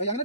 അങ്ങനെ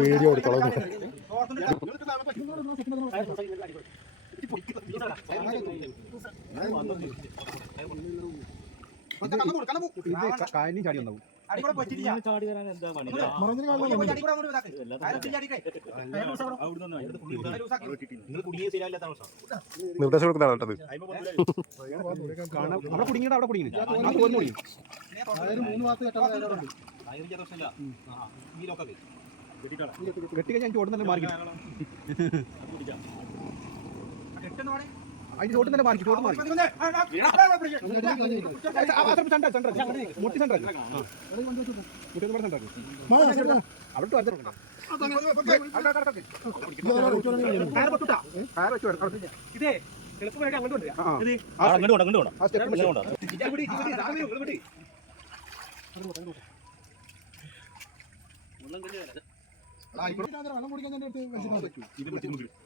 വീഡിയോ എടുത്തോളാം കഴിഞ്ഞ ചാടി ഉണ്ടാവും നിർദ്ദേശം കൊടുക്കുന്നതാണ് കേട്ടത് അവിടെ കുടുങ്ങിയിട്ട് അവിടെ കുടുങ്ങി. കെട്ടിക്കഴിഞ്ഞാൽ എനിക്ക് ഉടനെ മാറി കെട്ടെന്ന് പറയാം. അതിന്റെ ചോട്ടിൽ തന്നെ മാറി ചോട്ട് മാറി സെൻട്രൽ സെൻട്രൽ മുട്ടി സെൻട്രൽ മുട്ടി സെൻട്രൽ സെൻട്രൽ അവിടെ വന്നിട്ടുണ്ട് ഇതേ എളുപ്പമായിട്ട് അങ്ങോട്ട് അങ്ങോട്ട് അങ്ങോട്ട് അങ്ങോട്ട് വെള്ളം കുടിക്കാൻ തന്നെ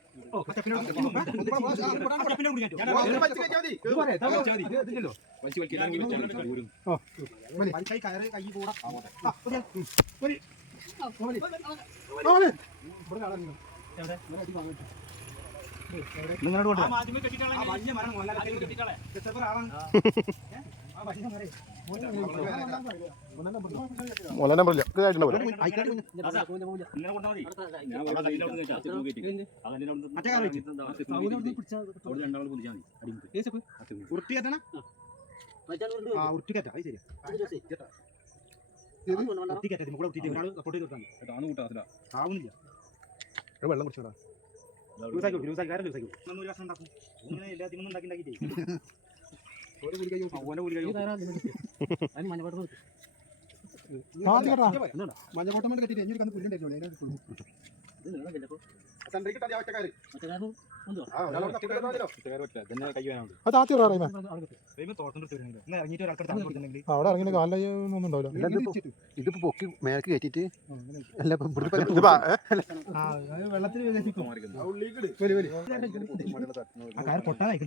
നിങ്ങളോട് ആ വലിയ മരണം ആ മരം. മോളെ നമ്പർ ഇല്ല. ഇതായിട്ടുണ്ടാവില്ല വെള്ളം കുടിച്ചോടാ. ദിവസാക്കി ദിവസാക്കി കാരണം ദിവസാക്കി എല്ലാത്തിനും ഉണ്ടാക്കി. ഉണ്ടാക്കിട്ടേ മഞ്ഞക്കോട്ടം കെട്ടിട്ട് എനിക്ക് പുല്ലുണ്ടായിരുന്നു അവിടെ ഇറങ്ങി കാലായി ഉണ്ടാവില്ല ഇതിപ്പോ പൊക്കി മേലേക്ക് കയറ്റിട്ട് അല്ല വെള്ളത്തിൽ പൊട്ടാനായി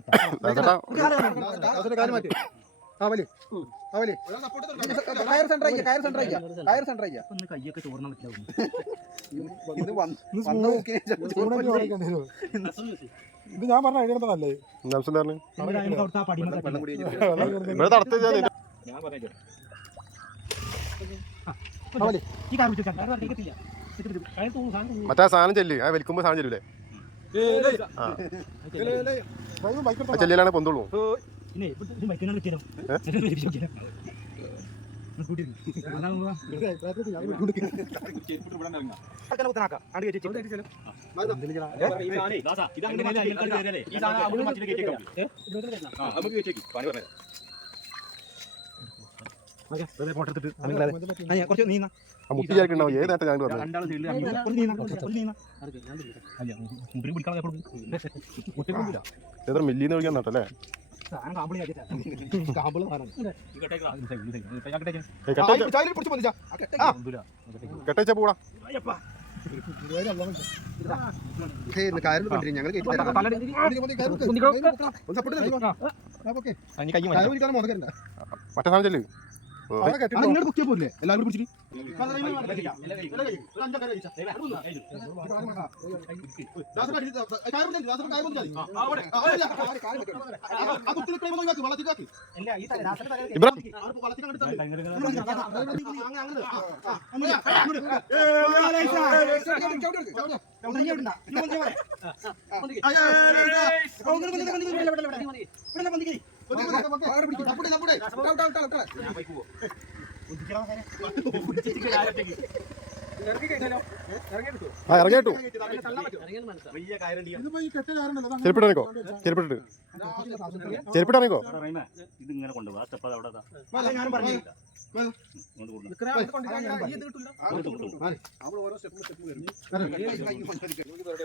ഒന്ന് ഇത് ഞാൻ പറഞ്ഞ മറ്റേ സാധനം ചെല്ലു. ആ വലിക്കുമ്പോ സാധനം ചെല്ലൂലേ? ചെല്ലിയിലാണ് പൊന്തുള്ളൂ. മുട്ടി ചേർക്കുണ്ടാവും ഏത് നേരത്തെ ഞാൻ എത്ര മില്ലിന്ന് വിളിക്കാൻ നട്ടല്ലേ സാധനം കാമ്പിളി കെട്ടേച്ച പോടാ മറ്റേ സാധനം ഇങ്ങോട്ട് പൊക്കിയാ പോരില്ലേ എല്ലാവരും പിടിച്ചിട്ട് ഇബ്രാഹിം ആ കാരണല്ലോ ചെരുപ്പിട്ടോ ചെരുപ്പിട്ടിട്ട്. ചെരുപ്പിട്ടിറങ്ങിക്കോ? ഇത്. ഇങ്ങനെ കൊണ്ടുപോകാം സ്റ്റെപ്പ് അവിടെ അതാ. ഞാൻ പറഞ്ഞു ഇങ്ങോട്ട് കൊണ്ടുവാ. കൊടുത്തു, കൊടുത്തു. ഇത് കൊണ്ട് കാണിക്കരുത്.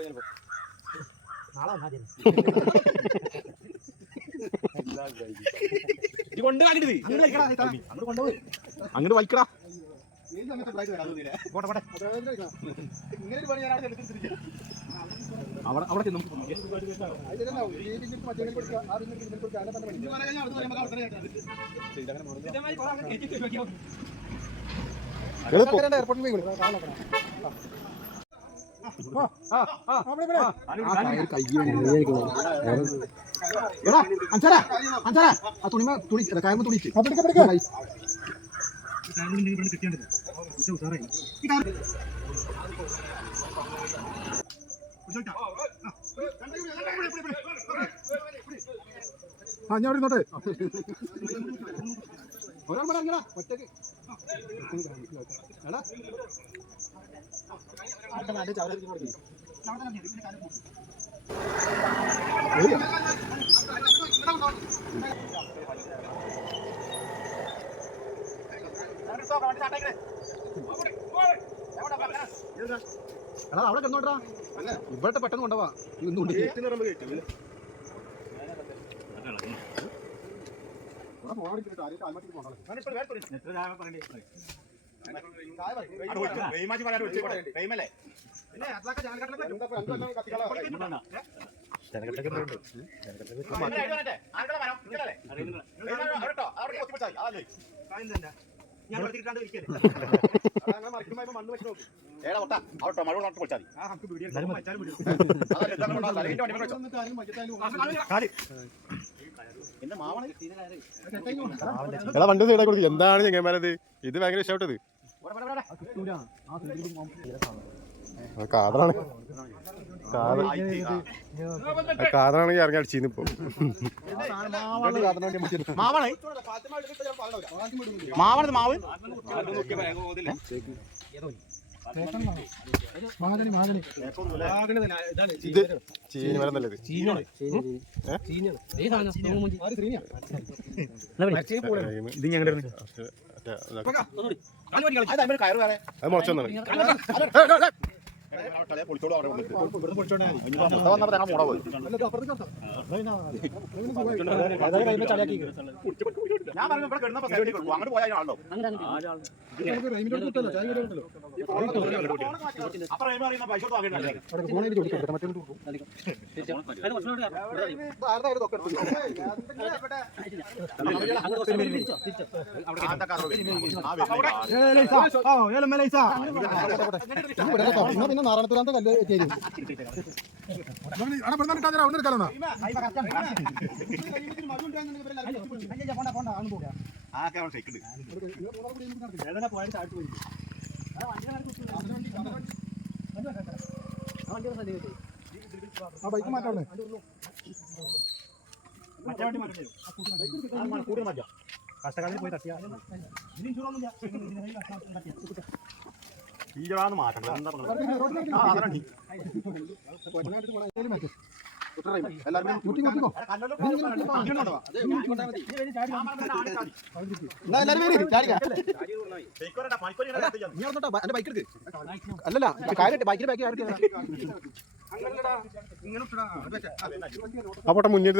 അങ്ങോട്ട് വലിക്കടാ അവിടെ അവിടെ ചെന്നു എയർപോർട്ടിൽ പോയി എടാ അഞ്ചാരാ അഞ്ചാരാ ആ ഞാൻ ഇരുന്നോട്ടെ. നോട്ടെ ഒരാൾ ഇറങ്ങടാ ഒറ്റയ്ക്ക് എടാ എടാ അവിടെ കിടന്നോട്ടാ ഇവിടെ പെട്ടെന്ന് കൊണ്ടുപോവാ ഇന്നുണ്ട് ഞാൻ ഇരിക്കല്ലേ? എടാ വണ്ടി കൊടുത്തു എന്താണ് ചെങ്ങന്മാരത്? ഇത് ഭയങ്കര ഇഷ്ടപ്പെട്ടത്. കാതറാണ്. കാതറാണെങ്കിൽ ഇറങ്ങി അടിച്ചിന്ന് ഇപ്പൊ മാവാണ്. മാവാണ് മാവ്. ഇത് ഞങ്ങളുടെ അത് മുളച്ചൊന്നാണ് ഞാൻ പറഞ്ഞു ഇവിടെ കിടന്നപ്പോ സൈഡിൽ കൊടുക്കും അങ്ങോട്ട് പോയാൽ അപ്പൊ റൈമ അറിയുന്ന പൈസ കൊടുത്ത് വാങ്ങിയിട്ടുണ്ട് പിന്നെ നാരായണത്തുരാന്ത കല്ല് എത്തിയായിരുന്നു കഷ്ടകാലത്ത് പോയി തട്ടിയാ ആ ക്യാമറ ഈജറാന്ന് മാറ്റണം. എന്താ എടുക്ക്. അല്ലല്ല കാര്യമായിട്ട് ബൈക്കിന് ബാക്കി ആർക്ക് പോട്ടെ മുന്നിൽ